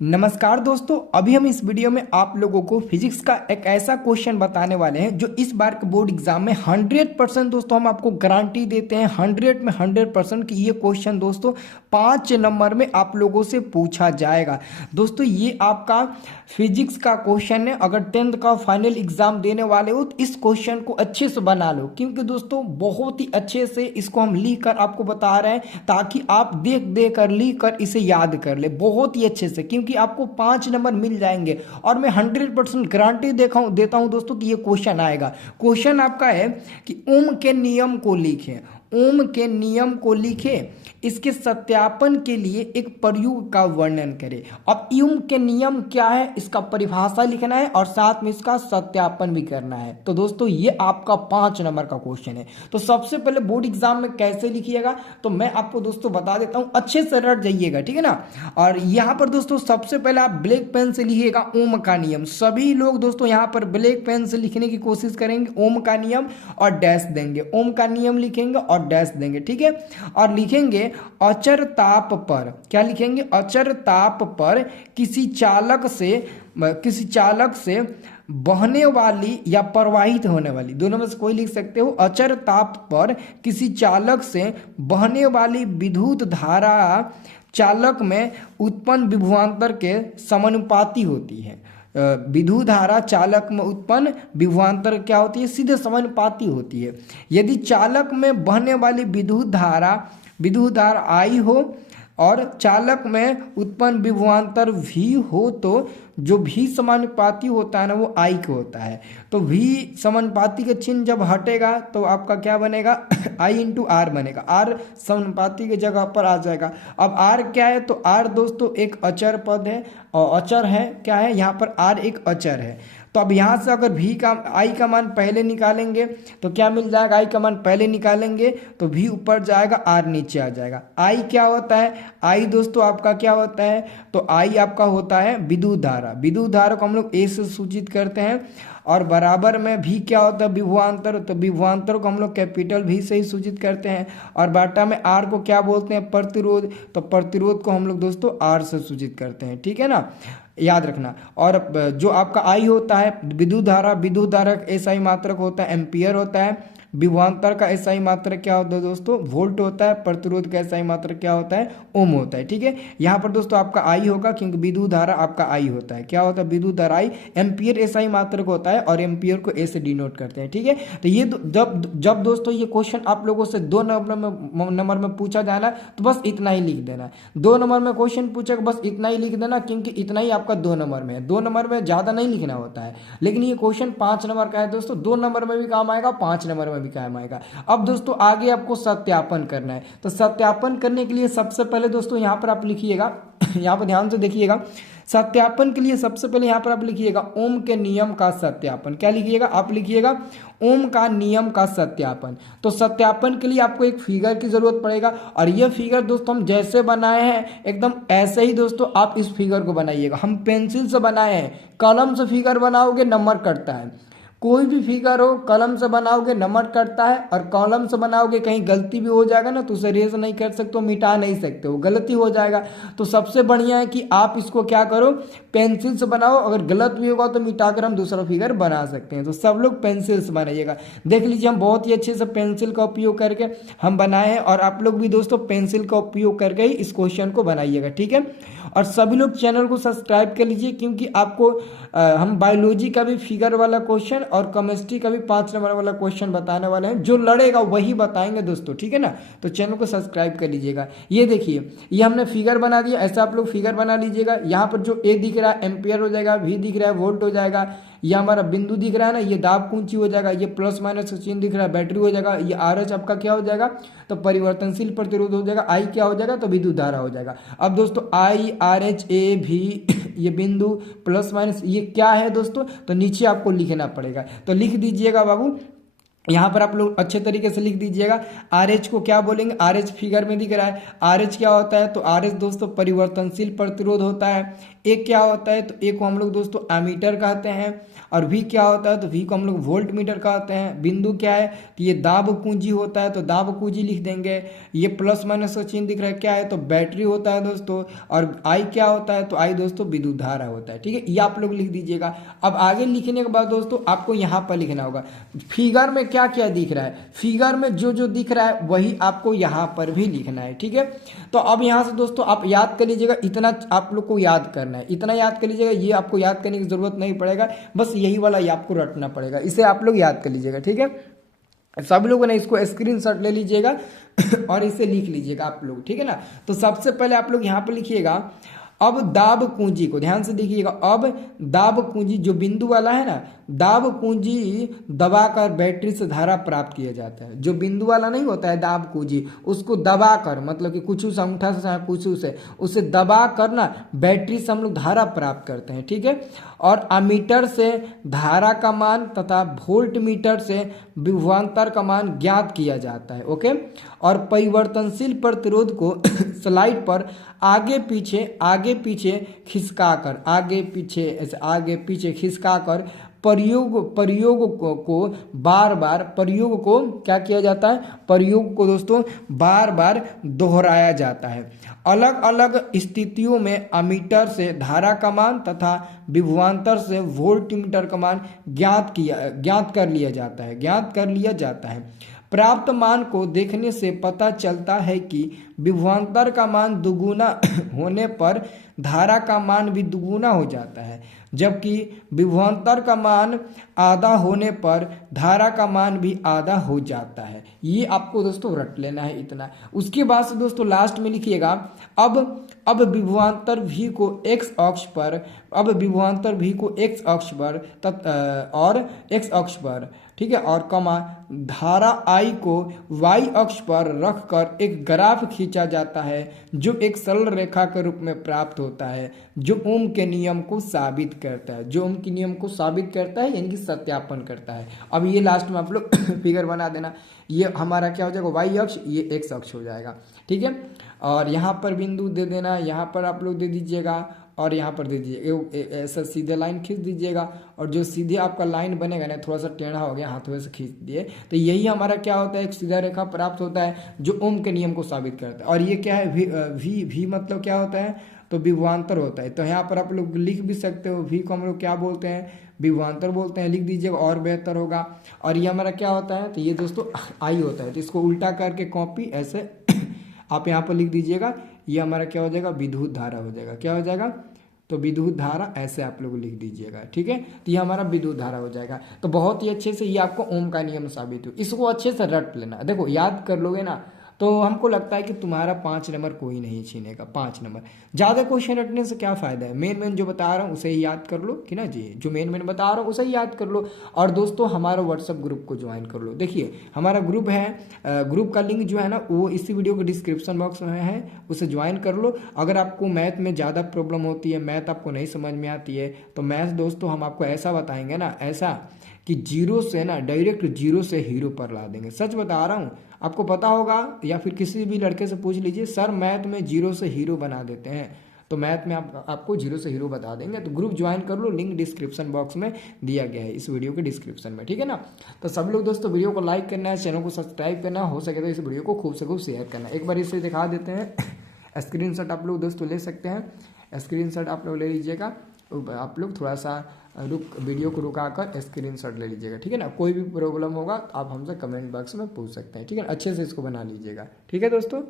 नमस्कार दोस्तों, अभी हम इस वीडियो में आप लोगों को फिजिक्स का एक ऐसा क्वेश्चन बताने वाले हैं जो इस बार के बोर्ड एग्जाम में 100% दोस्तों हम आपको गारंटी देते हैं 100 में 100% कि ये क्वेश्चन दोस्तों 5 नंबर में आप लोगों से पूछा जाएगा। दोस्तों ये आपका फिजिक्स का क्वेश्चन है। अगर 10th का फाइनल एग्जाम देने वाले हो तो इस क्वेश्चन को अच्छे से बना लो, क्योंकि दोस्तों बहुत ही अच्छे से इसको हम लिख कर आपको बता रहे हैं ताकि आप देख देख कर लिख कर इसे याद कर ले बहुत ही अच्छे से, क्योंकि आपको 5 नंबर मिल जाएंगे और मैं 100% गारंटी देता हूं दोस्तों कि ये क्वेश्चन आएगा। क्वेश्चन आपका है कि ओम के नियम को लिखें। ओम के नियम को लिखें, इसके सत्यापन के लिए एक प्रयोग का वर्णन करें। अब ओम के नियम क्या है इसका परिभाषा लिखना है और साथ में इसका सत्यापन भी करना है। तो दोस्तों ये आपका 5 नंबर का क्वेश्चन है। तो सबसे पहले बोर्ड एग्जाम में कैसे लिखिएगा तो मैं आपको दोस्तों बता देता हूं, अच्छे से रट जाइएगा, ठीक है ना। और यहां पर दोस्तों सबसे पहले आप ब्लैक पेन से लिखिएगा ओम का नियम। सभी लोग दोस्तों यहां पर ब्लैक पेन से लिखने की कोशिश करेंगे, ओम का नियम और डैश देंगे, ओम का नियम लिखेंगे और डैश देंगे, ठीक है। और लिखेंगे अचर ताप पर, क्या लिखेंगे, अचर ताप पर किसी चालक से बहने वाली या प्रवाहित होने वाली, दोनों में से कोई लिख सकते हो। अचर ताप पर किसी चालक से बहने वाली विद्युत धारा चालक में उत्पन्न विभवांतर के समानुपाती होती है। विद्युत धारा चालक में उत्पन्न विभवांतर क्या होती है, सीधे समानुपाती होती है। यदि चालक में बहने वाली विद्युत धारा आई हो और चालक में उत्पन्न विभवांतर भी हो तो जो भी समानुपाती होता है ना वो आई का होता है। तो भी समानुपाती का चिन्ह जब हटेगा तो आपका क्या बनेगा आई इंटू आर बनेगा, आर समानुपाती की जगह पर आ जाएगा। अब आर क्या है तो आर दोस्तों एक अचर पद है और अचर है, क्या है यहाँ पर आर एक अचर है। तो अब यहाँ से अगर भी का आई का मान पहले निकालेंगे तो क्या मिल जाएगा, आई का मान पहले निकालेंगे तो भी ऊपर जाएगा आर नीचे आ जाएगा। आई क्या होता है, आई दोस्तों आपका क्या होता है तो आई आपका होता है विद्युत धारा। विद्युत धारा को हम लोग ए से सूचित करते हैं और बराबर में भी क्या होता है विभवांतर, तो विभवांतर को हम लोग कैपिटल भी से ही सूचित करते हैं और बाटा में आर को क्या बोलते हैं प्रतिरोध, तो प्रतिरोध को हम लोग दोस्तों आर से सूचित करते हैं, ठीक है ना, याद रखना। और जो आपका आई होता है विद्युत धारा एसआई मात्रक होता है एम्पियर होता है। विभवांतर का एसआई मात्रक क्या होता है दोस्तों वोल्ट होता है। प्रतिरोध का एसआई मात्रक क्या होता है ओम होता है, ठीक है। यहाँ पर दोस्तों आपका आई होगा क्योंकि विद्युत धारा आपका आई होता है, क्या होता है विद्युत धारा आई। एम्पियर एसआई मात्रक होता है और एम्पियर को ए से डिनोट करते हैं, ठीक है। तो ये जब दोस्तों ये क्वेश्चन आप लोगों से 2 नंबर में पूछा जाना तो बस इतना ही लिख देना। 2 नंबर में क्वेश्चन पूछेगा बस इतना ही लिख देना, क्योंकि इतना ही आपका 2 नंबर में है। 2 नंबर में ज्यादा नहीं लिखना होता है, लेकिन ये क्वेश्चन 5 नंबर का है दोस्तों। 2 नंबर में भी काम आएगा, 5 नंबर में भी काम आएगा। अब दोस्तों आगे आपको सत्यापन करना है। तो सत्यापन करने के लिए सबसे पहले दोस्तों यहां पर आप लिखिएगा यहां पर ध्यान से देखिएगा। सत्यापन के लिए सबसे पहले यहां पर आप लिखिएगा ओम के नियम का सत्यापन। क्या लिखिएगा, आप लिखिएगा ओम का नियम का सत्यापन। तो सत्यापन के लिए आपको एक फिगर की जरूरत पड़ेगा और यह फिगर दोस्तों हम जैसे बनाए हैं एकदम ऐसे ही दोस्तों आप इस फिगर को बनाइएगा। हम पेंसिल से बनाए हैं, कलम से फिगर बनाओगे नंबर कटता है। कोई भी फिगर हो कलम से बनाओगे नंबर कटता है, और कॉलम से बनाओगे कहीं गलती भी हो जाएगा ना तो उसे रेज नहीं कर सकते हो, मिटा नहीं सकते हो, गलती हो जाएगा। तो सबसे बढ़िया है कि आप इसको क्या करो पेंसिल से बनाओ, अगर गलत भी होगा तो मिटाकर हम दूसरा फिगर बना सकते हैं। तो सब लोग पेंसिल से बनाइएगा। देख लीजिए हम बहुत ही अच्छे से पेंसिल का उपयोग करके हम बनाए हैं और आप लोग भी दोस्तों पेंसिल का उपयोग करके ही इस क्वेश्चन को बनाइएगा, ठीक है। और सभी लोग चैनल को सब्सक्राइब कर लीजिए, क्योंकि आपको हम बायोलॉजी का भी फिगर वाला क्वेश्चन और केमिस्ट्री का भी 5 नंबर वाला क्वेश्चन बताने वाले हैं। जो लड़ेगा वही बताएंगे दोस्तों, ठीक है ना। तो चैनल को सब्सक्राइब कर लीजिएगा। ये देखिए ये हमने फिगर बना दिया, ऐसा आप लोग फिगर बना लीजिएगा। यहाँ पर जो ए दिख रहा है एम्पियर हो जाएगा, वी दिख रहा है वोल्ट हो जाएगा, ये हमारा बिंदु दिख रहा है ना ये दाब कुंची हो जाएगा, ये प्लस माइनस का चिन्ह दिख रहा है बैटरी हो जाएगा, ये आर एच आपका क्या हो जाएगा तो परिवर्तनशील प्रतिरोध हो जाएगा, आई क्या हो जाएगा तो विद्युत धारा हो जाएगा। अब दोस्तों आई आर एच ए भी ये बिंदु प्लस माइनस ये क्या है दोस्तों, तो नीचे आपको लिखना पड़ेगा। तो लिख दीजिएगा बाबू यहाँ पर आप लोग अच्छे तरीके से लिख दीजिएगा। आर एच को क्या बोलेंगे, आर एच फिगर में दिख रहा है, आर एच क्या होता है, तो आर एच दोस्तों परिवर्तनशील प्रतिरोध होता है। ए क्या होता है, तो ए को हम लोग दोस्तों एमीटर कहते हैं। और वी क्या होता है, तो वी को हम लोग वोल्ट मीटर कहते हैं। बिंदु क्या है, तो ये दाब कुंजी होता है, तो दाब कुंजी लिख देंगे। ये प्लस माइनस का चिन्ह दिख रहा है क्या है, तो बैटरी होता है दोस्तों। और आई क्या होता है, तो आई दोस्तों विद्युत धारा होता है। ठीक है, ये आप लोग लिख दीजिएगा। अब आगे लिखने के बाद दोस्तों आपको यहाँ पर लिखना होगा फिगर में क्या क्या दिख रहा है, फिगर में जो जो दिख रहा है वही आपको यहाँ पर भी लिखना है। ठीक है, तो अब यहाँ से दोस्तों आप याद कर लीजिएगा, इतना आप लोग को याद करना है, इतना याद कर लीजिएगा। ये आपको याद करने की जरूरत नहीं पड़ेगा, बस यही वाला ये आपको रटना पड़ेगा, इसे आप लोग याद कर लीजिएगा। ठीक है, सब लोगों ने इसको स्क्रीनशॉट ले लीजिएगा और इसे लिख लीजिएगा आप लोग। ठीक है ना, तो सबसे पहले आप लोग यहाँ पर लिखिएगा, अब दाब कुंजी को ध्यान से देखिएगा। अब दाब कुंजी जो बिंदु वाला है ना, दाब कुंजी दबाकर बैटरी से धारा प्राप्त किया जाता है। जो बिंदु वाला नहीं होता है दाब कुंजी, उसको दबाकर, मतलब कि कुछ उस अंगूठा से कुछ उसे दबा कर ना बैटरी से हम लोग धारा प्राप्त करते हैं। ठीक है, और अमीटर से धारा का मान तथा वोल्ट मीटर से विभवांतर का मान ज्ञात किया जाता है। ओके, और परिवर्तनशील प्रतिरोध को स्लाइड पर आगे पीछे खिसकाकर, आगे पीछे खिसकाकर प्रयोग को बार बार, प्रयोग को क्या किया जाता है, प्रयोग को दोस्तों बार बार दोहराया जाता है। अलग अलग स्थितियों में अमीटर से धारा का मान तथा विभवांतर से वोल्टमीटर का मान ज्ञात कर लिया जाता है। प्राप्त मान को देखने से पता चलता है कि विभवांतर का मान दुगुना होने पर धारा का मान भी दुगुना हो जाता है, जबकि विभवांतर का मान आधा होने पर धारा का मान भी आधा हो जाता है। ये आपको दोस्तों रट लेना है इतना। उसके बाद से दोस्तों लास्ट में लिखिएगा, अब विभवांतर भी को x अक्ष पर, और x अक्ष पर, ठीक है, और कमा धारा I को y अक्ष पर रखकर एक ग्राफ खींचा जाता है जो एक सरल रेखा के रूप में प्राप्त होता है, जो ओम के नियम को साबित करता है, यानी कि सत्यापन करता है। अब ये लास्ट में आप लोग फिगर बना देना, ये हमारा क्या हो जाएगा, y अक्ष, ये x अक्ष हो जाएगा। ठीक है, और यहाँ पर बिंदु दे देना, यहाँ पर आप लोग दे दीजिएगा और यहाँ पर दे दीजिएगा, ऐसा सीधे लाइन खींच दीजिएगा। और जो सीधे आपका लाइन बनेगा ना, थोड़ा सा टेढ़ा हो गया, हाथों से खींच दिए, तो यही हमारा क्या होता है, एक सीधा रेखा प्राप्त होता है जो ओम के नियम को साबित करता है। और ये क्या है, भी मतलब क्या होता है, तो विभवांतर होता है। तो यहाँ पर आप लोग लिख भी सकते हो, भी को हम लोग क्या बोलते हैं, विभवांतर बोलते हैं, लिख दीजिएगा और बेहतर होगा। और ये हमारा क्या होता है, तो ये दोस्तों आई होता है। तो इसको उल्टा करके कॉपी ऐसे आप यहाँ पर लिख दीजिएगा, ये हमारा क्या हो जाएगा, विद्युत धारा हो जाएगा। क्या हो जाएगा, तो विद्युत धारा ऐसे आप लोग लिख दीजिएगा। ठीक है, तो ये हमारा विद्युत धारा हो जाएगा। तो बहुत ही अच्छे से ये आपको ओम का नियम साबित हो, इसको अच्छे से रट लेना। देखो याद कर लोगे ना, तो हमको लगता है कि तुम्हारा 5 नंबर कोई नहीं छीनेगा। 5 नंबर, ज़्यादा क्वेश्चन रटने से क्या फ़ायदा है, मेन जो बता रहा हूँ उसे ही याद कर लो, कि ना जी, जो मेन बता रहा हूँ उसे ही याद कर लो। और दोस्तों हमारा व्हाट्सअप ग्रुप को ज्वाइन कर लो। देखिए हमारा ग्रुप है, ग्रुप का लिंक जो है ना वो इसी वीडियो के डिस्क्रिप्शन बॉक्स में है, उसे ज्वाइन कर लो। अगर आपको मैथ में ज़्यादा प्रॉब्लम होती है, मैथ आपको नहीं समझ में आती है, तो मैथ दोस्तों हम आपको ऐसा बताएंगे ना, ऐसा कि जीरो से ना डायरेक्ट जीरो से हीरो पर ला देंगे। सच बता रहा हूँ, आपको पता होगा, या फिर किसी भी लड़के से पूछ लीजिए, सर मैथ में जीरो से हीरो बना देते हैं, तो मैथ में आपको जीरो से हीरो बता देंगे। तो ग्रुप ज्वाइन कर लो, लिंक डिस्क्रिप्शन बॉक्स में दिया गया है, इस वीडियो के डिस्क्रिप्शन में। ठीक है ना, तो सब लोग दोस्तों वीडियो को लाइक करना है, चैनल को सब्सक्राइब करना, हो सके तो इस वीडियो को खूब से खूब शेयर करना। एक बार इसे दिखा देते हैं, स्क्रीनशॉट आप लोग दोस्तों ले सकते हैं, स्क्रीनशॉट आप लोग ले लीजिएगा। आप लोग थोड़ा सा वीडियो को रुकाकर स्क्रीनशॉट ले लीजिएगा। ठीक है ना, कोई भी प्रॉब्लम होगा तो आप हमसे कमेंट बॉक्स में पूछ सकते हैं। ठीक है, अच्छे से इसको बना लीजिएगा। ठीक है दोस्तों।